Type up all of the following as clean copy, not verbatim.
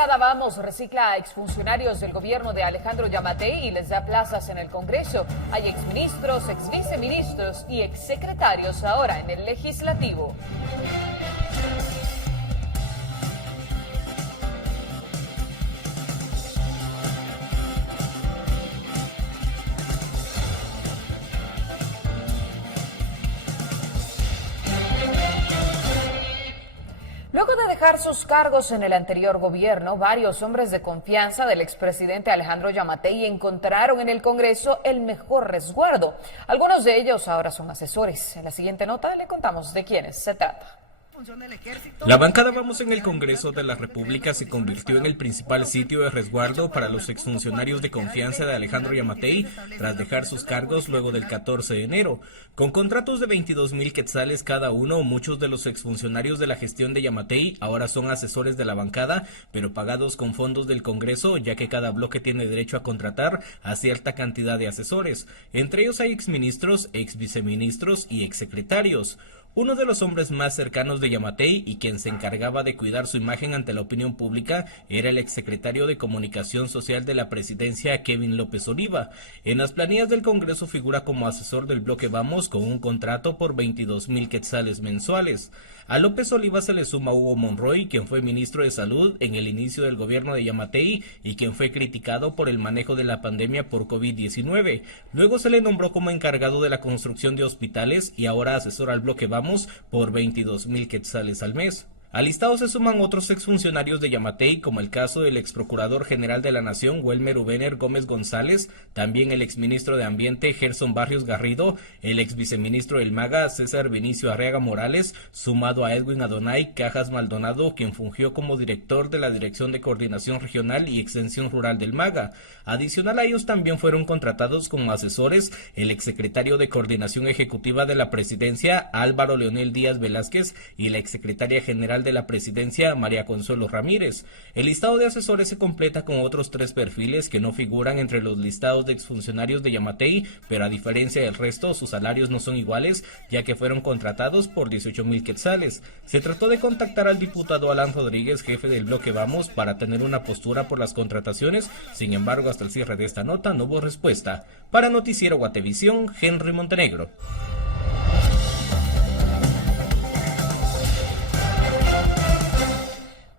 bancada Vamos recicla a exfuncionarios del gobierno de Alejandro Yamatei y les da plazas en el Congreso. Hay exministros, exviceministros y exsecretarios ahora en el Legislativo. Luego de dejar sus cargos en el anterior gobierno, varios hombres de confianza del expresidente Alejandro Yamatei encontraron en el Congreso el mejor resguardo. Algunos de ellos ahora son asesores. En la siguiente nota le contamos de quiénes se trata. La bancada Vamos en el Congreso de la República se convirtió en el principal sitio de resguardo para los exfuncionarios de confianza de Alejandro Yamatei tras dejar sus cargos luego del 14 de enero. Con contratos de 22,000 quetzales cada uno, muchos de los exfuncionarios de la gestión de Yamatei ahora son asesores de la bancada, pero pagados con fondos del Congreso, ya que cada bloque tiene derecho a contratar a cierta cantidad de asesores. Entre ellos hay exministros, exviceministros y exsecretarios. Uno de los hombres más cercanos de Yamatei y quien se encargaba de cuidar su imagen ante la opinión pública era el exsecretario de Comunicación Social de la Presidencia, Kevin López Oliva. En las planillas del Congreso figura como asesor del bloque Vamos con un contrato por 22,000 quetzales mensuales. A López Oliva se le suma Hugo Monroy, quien fue ministro de Salud en el inicio del gobierno de Yamatei y quien fue criticado por el manejo de la pandemia por COVID-19. Luego se le nombró como encargado de la construcción de hospitales y ahora asesora al bloque Vamos por 22,000 quetzales al mes. Al listado se suman otros exfuncionarios de Yamatei, como el caso del exprocurador general de la Nación, Welmer Ubener Gómez González, también el exministro de Ambiente, Gerson Barrios Garrido, el exviceministro del MAGA, César Vinicio Arriaga Morales, sumado a Edwin Adonai Cajas Maldonado, quien fungió como director de la Dirección de Coordinación Regional y Extensión Rural del MAGA. Adicional a ellos también fueron contratados como asesores el exsecretario de Coordinación Ejecutiva de la Presidencia, Álvaro Leonel Díaz Velázquez, y la exsecretaria general de la Presidencia, María Consuelo Ramírez. El listado de asesores se completa con otros 3 perfiles que no figuran entre los listados de exfuncionarios de Yamatei, pero a diferencia del resto, sus salarios no son iguales, ya que fueron contratados por 18,000 quetzales. Se trató de contactar al diputado Alan Rodríguez, jefe del bloque Vamos, para tener una postura por las contrataciones. Sin embargo, hasta el cierre de esta nota no hubo respuesta. Para Noticiero Guatevisión, Henry Montenegro.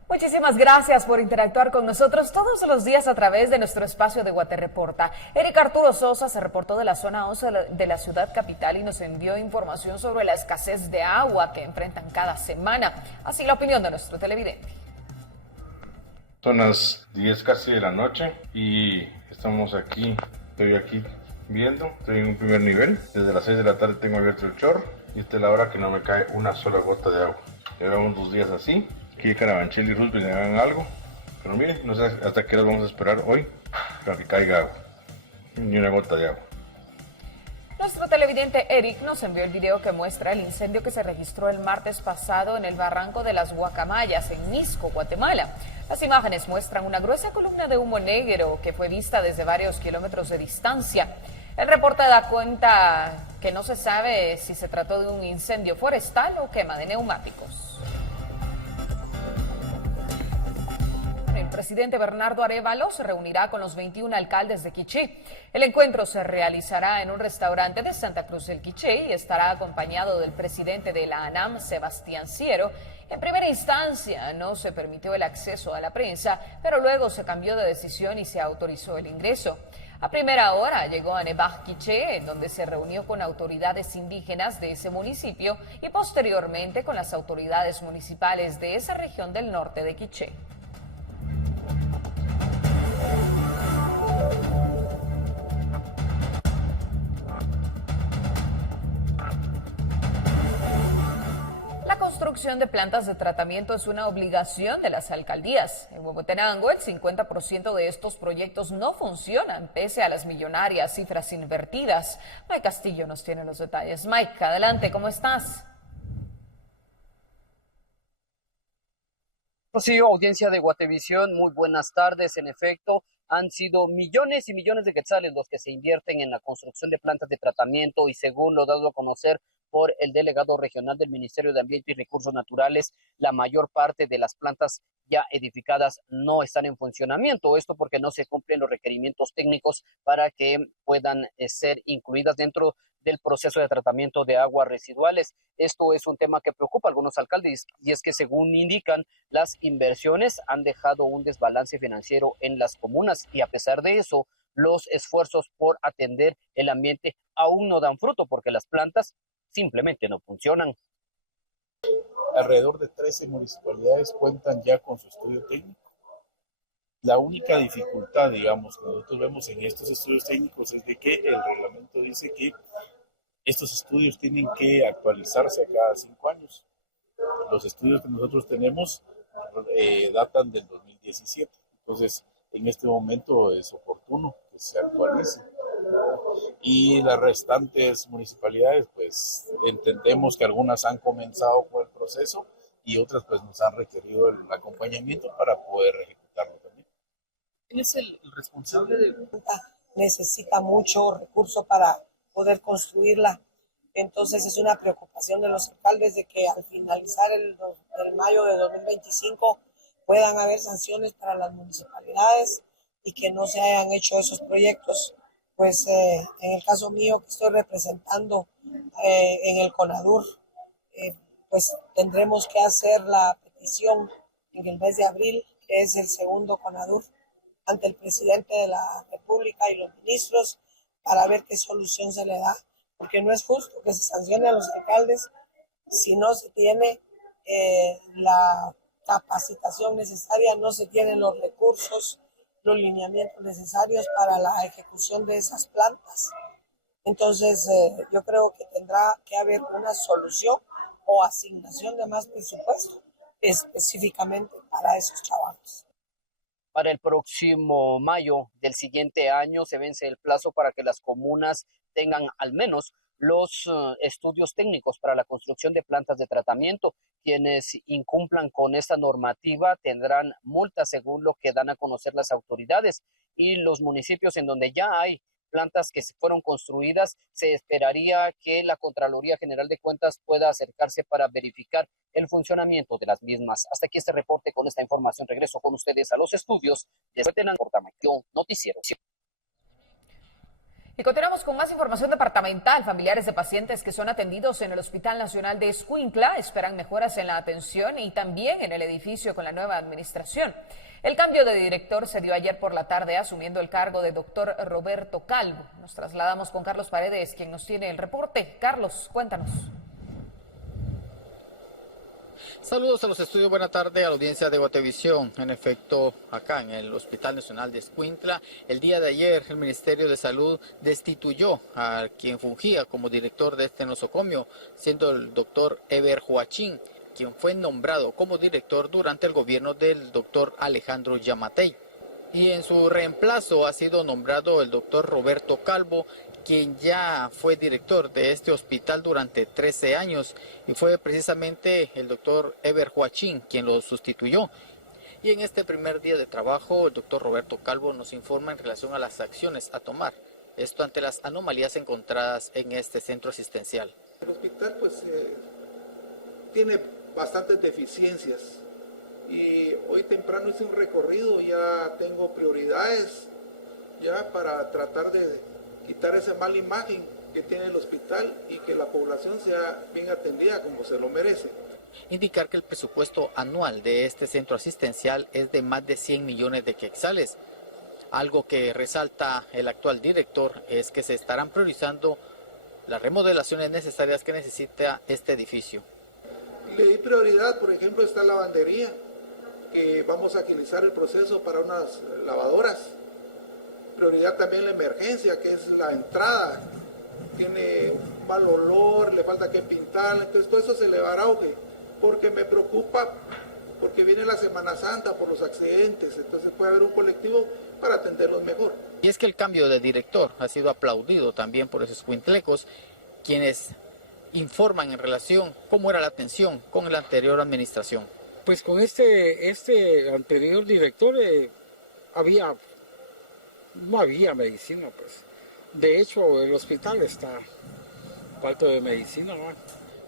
Muchísimas gracias por interactuar con nosotros todos los días a través de nuestro espacio de Guate Reporta. Eric Arturo Sosa se reportó de la zona 11 de la ciudad capital y nos envió información sobre la escasez de agua que enfrentan cada semana. Así la opinión de nuestro televidente. Son las 10 casi de la noche y estoy aquí viendo, estoy en un primer nivel. Desde las 6 de la tarde tengo abierto el chorro y esta es la hora que no me cae una sola gota de agua. Llevamos 2 días así. Aquí Carabanchel y Roosevelt le hagan algo, pero miren, no sé hasta qué hora vamos a esperar hoy para que caiga agua, ni una gota de agua. Nuestro televidente Eric nos envió el video que muestra el incendio que se registró el martes pasado en el barranco de las Guacamayas, en Misco, Guatemala. Las imágenes muestran una gruesa columna de humo negro que fue vista desde varios kilómetros de distancia. El reporte da cuenta que no se sabe si se trató de un incendio forestal o quema de neumáticos. El presidente Bernardo Arévalo se reunirá con los 21 alcaldes de Quiché. El encuentro se realizará en un restaurante de Santa Cruz del Quiché y estará acompañado del presidente de la ANAM, Sebastián Ciero. En primera instancia no se permitió el acceso a la prensa, pero luego se cambió de decisión y se autorizó el ingreso. A primera hora llegó a Nebaj Quiché, en donde se reunió con autoridades indígenas de ese municipio y posteriormente con las autoridades municipales de esa región del norte de Quiché. La construcción de plantas de tratamiento es una obligación de las alcaldías. En Huehuetenango, el 50% de estos proyectos no funcionan, pese a las millonarias cifras invertidas. Mike Castillo nos tiene los detalles. Mike, adelante, ¿cómo estás? Rocío, audiencia de Guatevisión, muy buenas tardes. En efecto, han sido millones y millones de quetzales los que se invierten en la construcción de plantas de tratamiento y según lo dado a conocer por el delegado regional del Ministerio de Ambiente y Recursos Naturales, la mayor parte de las plantas ya edificadas no están en funcionamiento. Esto porque no se cumplen los requerimientos técnicos para que puedan ser incluidas dentro del proceso de tratamiento de aguas residuales. Esto es un tema que preocupa a algunos alcaldes y es que, según indican, las inversiones han dejado un desbalance financiero en las comunas y, a pesar de eso, los esfuerzos por atender el ambiente aún no dan fruto porque las plantas simplemente no funcionan. Alrededor de 13 municipalidades cuentan ya con su estudio técnico. La única dificultad, digamos, que nosotros vemos en estos estudios técnicos es de que el reglamento dice que estos estudios tienen que actualizarse a cada 5 años. Los estudios que nosotros tenemos datan del 2017. Entonces, en este momento es oportuno que se actualice. Y las restantes municipalidades, pues entendemos que algunas han comenzado con el proceso y otras pues nos han requerido el acompañamiento para poder ejecutarlo también. ¿Quién es el responsable de...? Necesita mucho recurso para poder construirla. Entonces es una preocupación de los alcaldes de que al finalizar el mayo de 2025 puedan haber sanciones para las municipalidades y que no se hayan hecho esos proyectos. Pues en el caso mío que estoy representando en el CONADUR, pues tendremos que hacer la petición en el mes de abril, que es el segundo CONADUR, ante el presidente de la República y los ministros para ver qué solución se le da, porque no es justo que se sancione a los alcaldes si no se tiene la capacitación necesaria, no se tienen los recursos, los lineamientos necesarios para la ejecución de esas plantas. Entonces, yo creo que tendrá que haber una solución o asignación de más presupuesto específicamente para esos trabajos. Para el próximo mayo del siguiente año se vence el plazo para que las comunas tengan al menos los estudios técnicos para la construcción de plantas de tratamiento. Quienes incumplan con esta normativa tendrán multas según lo que dan a conocer las autoridades, y los municipios en donde ya hay plantas que fueron construidas, se esperaría que la Contraloría General de Cuentas pueda acercarse para verificar el funcionamiento de las mismas. Hasta aquí este reporte. Con esta información regreso con ustedes a los estudios de Tenancortamayo Noticiero. Y continuamos con más información departamental. Familiares de pacientes que son atendidos en el Hospital Nacional de Escuintla esperan mejoras en la atención y también en el edificio con la nueva administración. El cambio de director se dio ayer por la tarde, asumiendo el cargo de doctor Roberto Calvo. Nos trasladamos con Carlos Paredes, quien nos tiene el reporte. Carlos, cuéntanos. Saludos a los estudios, buena tarde a la audiencia de Guatevisión. En efecto, acá en el Hospital Nacional de Escuintla, el día de ayer el Ministerio de Salud destituyó a quien fungía como director de este nosocomio, siendo el doctor Eber Huachín, quien fue nombrado como director durante el gobierno del doctor Alejandro Yamatei. Y en su reemplazo ha sido nombrado el doctor Roberto Calvo, quien ya fue director de este hospital durante 13 años y fue precisamente el doctor Eber Huachín quien lo sustituyó. Y en este primer día de trabajo, el doctor Roberto Calvo nos informa en relación a las acciones a tomar, esto ante las anomalías encontradas en este centro asistencial. El hospital pues tiene bastantes deficiencias y hoy temprano hice un recorrido, ya tengo prioridades ya para tratar de quitar esa mala imagen que tiene el hospital y que la población sea bien atendida como se lo merece. Indicar que el presupuesto anual de este centro asistencial es de más de 100 millones de quetzales. Algo que resalta el actual director es que se estarán priorizando las remodelaciones necesarias que necesita este edificio. Le di prioridad, por ejemplo, esta lavandería, que vamos a agilizar el proceso para unas lavadoras. Prioridad también la emergencia, que es la entrada, tiene un mal olor, le falta que pintarla, entonces todo eso se le va a dar auge, porque me preocupa, porque viene la Semana Santa por los accidentes, entonces puede haber un colectivo para atenderlos mejor. Y es que el cambio de director ha sido aplaudido también por esos escuintlecos, quienes informan en relación cómo era la atención con la anterior administración. Pues con este anterior director no había medicina, pues. De hecho, el hospital está cuarto de medicina, ¿no?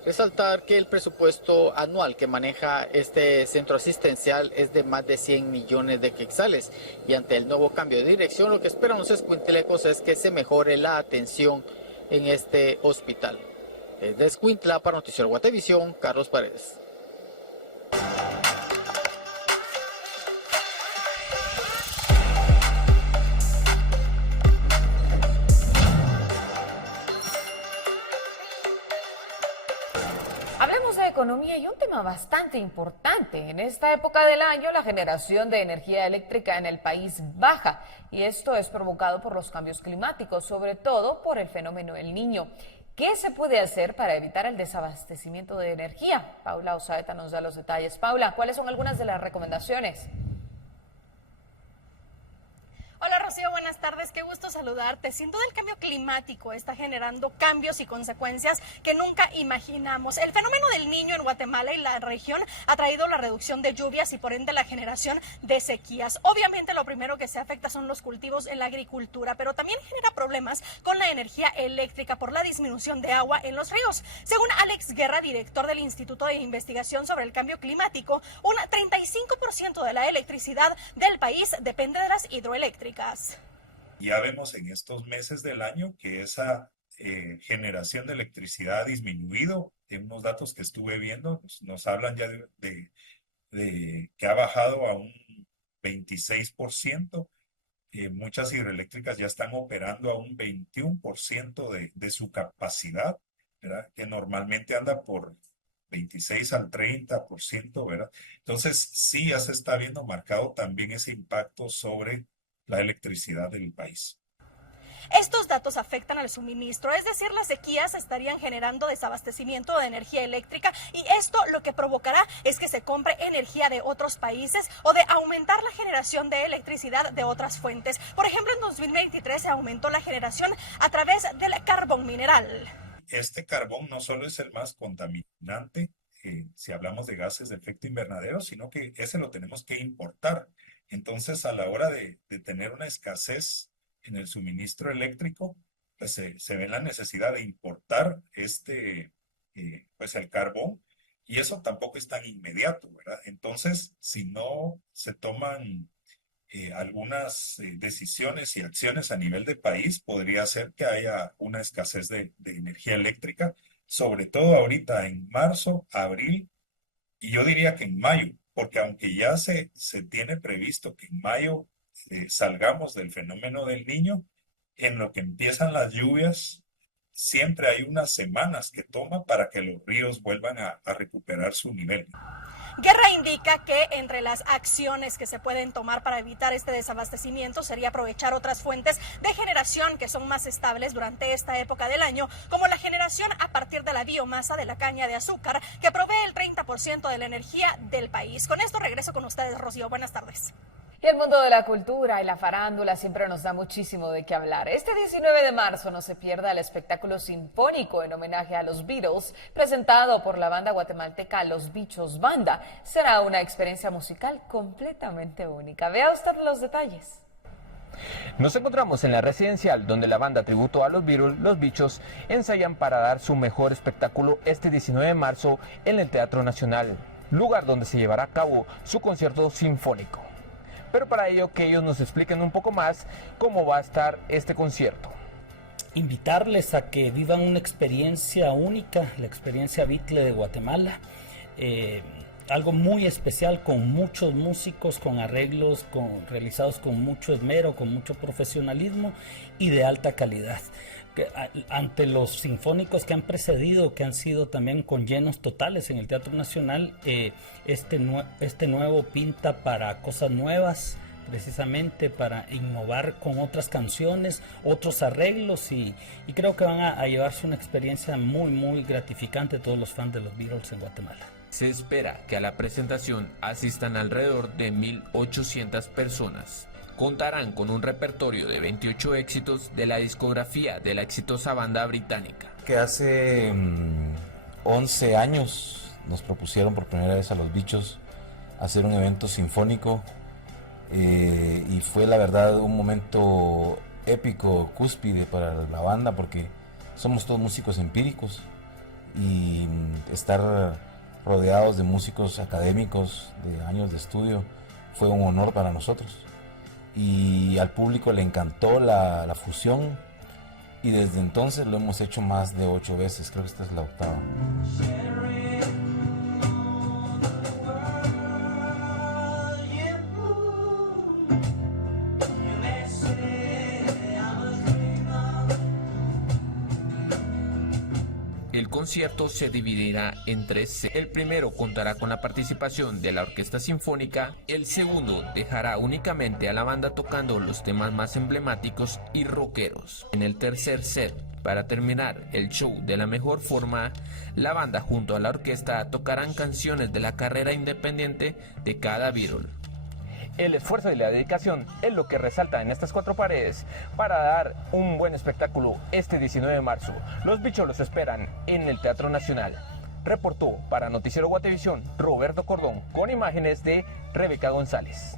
Resaltar que el presupuesto anual que maneja este centro asistencial es de más de 100 millones de quetzales y ante el nuevo cambio de dirección lo que esperan los escuintelecos es que se mejore la atención en este hospital. Desde Escuintla para Noticiero Guatevisión, Carlos Paredes. Hablemos de economía y un tema bastante importante. En esta época del año, la generación de energía eléctrica en el país baja y esto es provocado por los cambios climáticos, sobre todo por el fenómeno El Niño. ¿Qué se puede hacer para evitar el desabastecimiento de energía? Paula Osaeta nos da los detalles. Paula, ¿cuáles son algunas de las recomendaciones? Hola Rocío, buenas tardes, qué gusto saludarte. Sin duda el cambio climático está generando cambios y consecuencias que nunca imaginamos. El fenómeno del Niño en Guatemala y la región ha traído la reducción de lluvias y por ende la generación de sequías. Obviamente lo primero que se afecta son los cultivos en la agricultura, pero también genera problemas con la energía eléctrica por la disminución de agua en los ríos. Según Alex Guerra, director del Instituto de Investigación sobre el Cambio Climático, un 35% de la electricidad del país depende de las hidroeléctricas. Ya vemos en estos meses del año que esa generación de electricidad ha disminuido. En unos datos que estuve viendo nos hablan ya de que ha bajado a un 26%. Muchas hidroeléctricas ya están operando a un 21% de su capacidad, ¿verdad? Que normalmente anda por 26 al 30%, ¿verdad? Entonces sí ya se está viendo marcado también ese impacto sobre la electricidad del país. Estos datos afectan al suministro, es decir, las sequías estarían generando desabastecimiento de energía eléctrica y esto lo que provocará es que se compre energía de otros países o de aumentar la generación de electricidad de otras fuentes. Por ejemplo, en 2023 se aumentó la generación a través del carbón mineral. Este carbón no solo es el más contaminante, si hablamos de gases de efecto invernadero, sino que ese lo tenemos que importar. Entonces, a la hora de tener una escasez en el suministro eléctrico, pues se ve la necesidad de importar pues el carbón, y eso tampoco es tan inmediato, ¿verdad? Entonces, si no se toman algunas decisiones y acciones a nivel de país, podría ser que haya una escasez de energía eléctrica, sobre todo ahorita en marzo, abril, y yo diría que en mayo. Porque aunque ya se tiene previsto que en mayo salgamos del fenómeno del Niño, en lo que empiezan las lluvias, siempre hay unas semanas que toma para que los ríos vuelvan a recuperar su nivel. Guerra indica que entre las acciones que se pueden tomar para evitar este desabastecimiento sería aprovechar otras fuentes de generación que son más estables durante esta época del año, como la generación a partir de la biomasa de la caña de azúcar, que provee el 30% de la energía del país. Con esto regreso con ustedes, Rocío. Buenas tardes. Y el mundo de la cultura y la farándula siempre nos da muchísimo de qué hablar. Este 19 de marzo no se pierda el espectáculo sinfónico en homenaje a los Beatles, presentado por la banda guatemalteca Los Bichos Banda. Será una experiencia musical completamente única. Vea usted los detalles. Nos encontramos en la residencial donde la banda tributo a los Beatles, Los Bichos, ensayan para dar su mejor espectáculo este 19 de marzo en el Teatro Nacional, lugar donde se llevará a cabo su concierto sinfónico. Pero para ello que ellos nos expliquen un poco más cómo va a estar este concierto. Invitarles a que vivan una experiencia única, la experiencia Beatle de Guatemala, algo muy especial con muchos músicos, con arreglos realizados con mucho esmero, con mucho profesionalismo y de alta calidad. Ante los sinfónicos que han precedido, que han sido también con llenos totales en el Teatro Nacional, este nuevo pinta para cosas nuevas, precisamente para innovar con otras canciones, otros arreglos y creo que van a llevarse una experiencia muy, muy gratificante a todos los fans de los Beatles en Guatemala. Se espera que a la presentación asistan alrededor de 1,800 personas. Contarán con un repertorio de 28 éxitos de la discografía de la exitosa banda británica. Que hace 11 años nos propusieron por primera vez a Los Bichos hacer un evento sinfónico y fue la verdad un momento épico, cúspide para la banda porque somos todos músicos empíricos y estar rodeados de músicos académicos de años de estudio fue un honor para nosotros. Y al público le encantó la fusión y desde entonces lo hemos hecho más de 8 veces, creo que esta es la 8ª. El concierto se dividirá en 3. El primero contará con la participación de la Orquesta Sinfónica, el segundo dejará únicamente a la banda tocando los temas más emblemáticos y rockeros. En el tercer set, para terminar el show de la mejor forma, la banda junto a la orquesta tocarán canciones de la carrera independiente de cada Beatle. El esfuerzo y la dedicación es lo que resalta en estas 4 paredes para dar un buen espectáculo este 19 de marzo. Los bichos los esperan en el Teatro Nacional. Reportó para Noticiero Guatevisión Roberto Cordón con imágenes de Rebeca González.